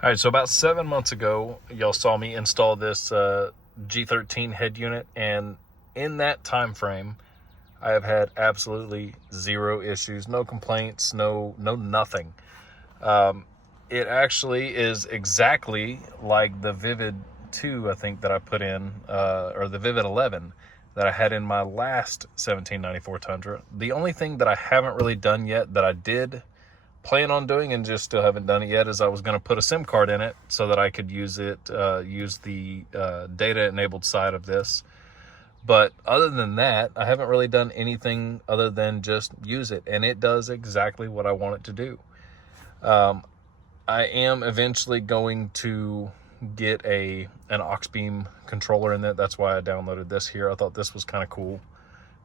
All right, so about 7 months ago, y'all saw me install this G13 head unit, and in that time frame, I have had absolutely zero issues, no complaints, no nothing. It actually is exactly like the Vivid 2, I think, that I put in, or the Vivid 11 that I had in my last 1794 Tundra. The only thing that I haven't really done yet that I did plan on doing and just still haven't done it yet is I was going to put a SIM card in it so that I could use it, use the data enabled side of this. But other than that, I haven't really done anything other than just use it, and it does exactly what I want it to do. I am eventually going to get an aux beam controller in it. That's why I downloaded this here. I thought this was kind of cool,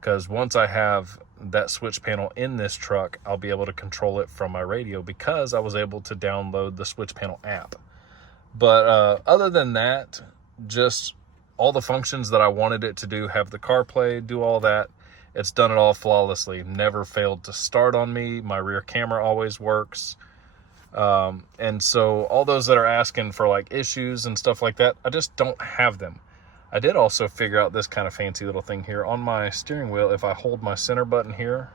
because once I have that switch panel in this truck, I'll be able to control it from my radio, because I was able to download the switch panel app. But other than that, just all the functions that I wanted it to do, have the CarPlay, do all that. It's done it all flawlessly. Never failed to start on me. My rear camera always works. And so all those that are asking for like issues and stuff like that, I just don't have them. I did also figure out this kind of fancy little thing here on my steering wheel. If I hold my center button here,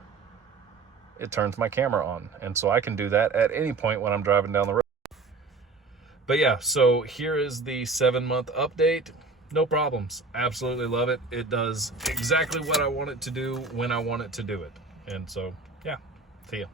it turns my camera on. And so I can do that at any point when I'm driving down the road. But yeah, so here is the 7-month update. No problems. Absolutely love it. It does exactly what I want it to do when I want it to do it. And so, yeah, see ya.